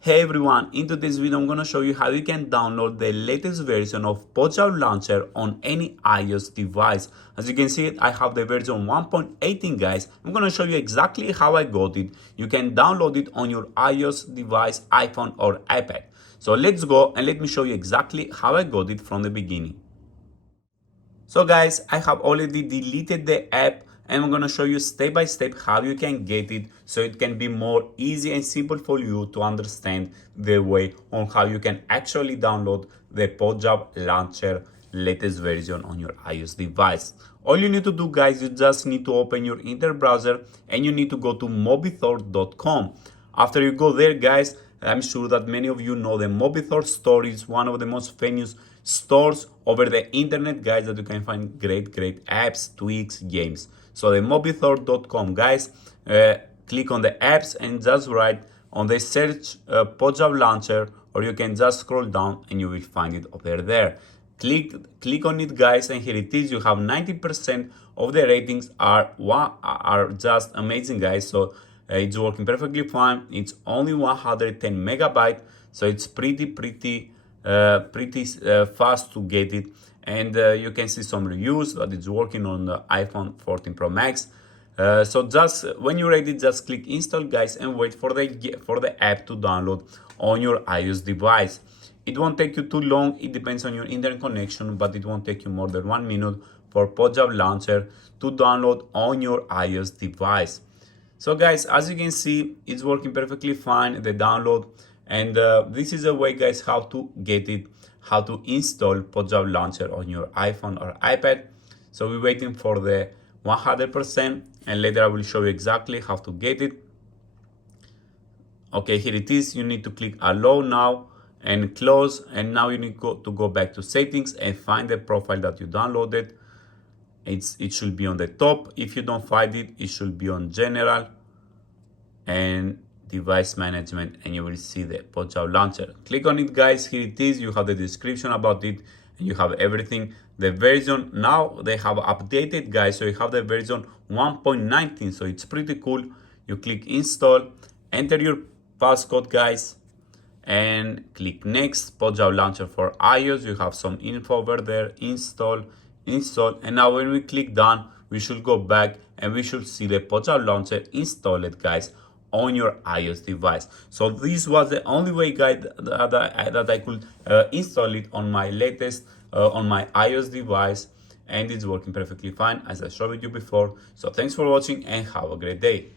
Hey everyone, in today's video I'm going to show you how you can download the latest version of PojavLauncher on any iOS device. As you can see, I have the version 1.18 guys. I'm going to show you exactly how I got it. You can download it on your iOS device, iPhone or iPad. So let's go and let me show you exactly how I got it from the beginning. So guys, I have already deleted the app and I'm gonna show you step by step how you can get it so it can be more easy and simple for you to understand the way on how you can actually download the PojavLauncher latest version on your iOS device. All you need to do guys, you just need to open your internet browser and you need to go to mobithor.com. After you go there guys, I'm sure that many of you know the Mobithor store is one of the most famous stores over the internet guys that you can find great apps, tweaks, games. So the mobithor.com guys, click on the apps and just write on the search PojavLauncher, or you can just scroll down and you will find it over there. Click on it guys, and here it is. You have 90% of the ratings are just amazing guys. So it's working perfectly fine. It's only 110 megabyte, so it's pretty fast to get it. And you can see some reviews that it's working on the iPhone 14 Pro Max. So just when you're ready, just click install guys and wait for the app to download on your iOS device. It won't take you too long. It depends on your internet connection, but it won't take you more than 1 minute for PojavLauncher to download on your iOS device. So guys, as you can see, it's working perfectly fine, the download. And this is a way guys how to get it, how to install PojavLauncher on your iPhone or iPad. So we're waiting for the 100%, and later I will show you exactly how to get it. Okay, here it is. You need to click allow now and close, and now you need to go back to settings and find the profile that you downloaded. It should be on the top. If you don't find it, it should be on general and device management, and you will see the PojavLauncher. Click on it guys, here it is. You have the description about it and you have everything. The version now they have updated guys, so you have the version 1.19, so it's pretty cool. You click install, enter your passcode guys, and click next. PojavLauncher for iOS, you have some info over there. Install, and now when we click done, we should go back and we should see the PojavLauncher installed guys on your iOS device. So this was the only way guys that I could install it on my latest on my iOS device, and it's working perfectly fine as I showed you before. So thanks for watching and have a great day.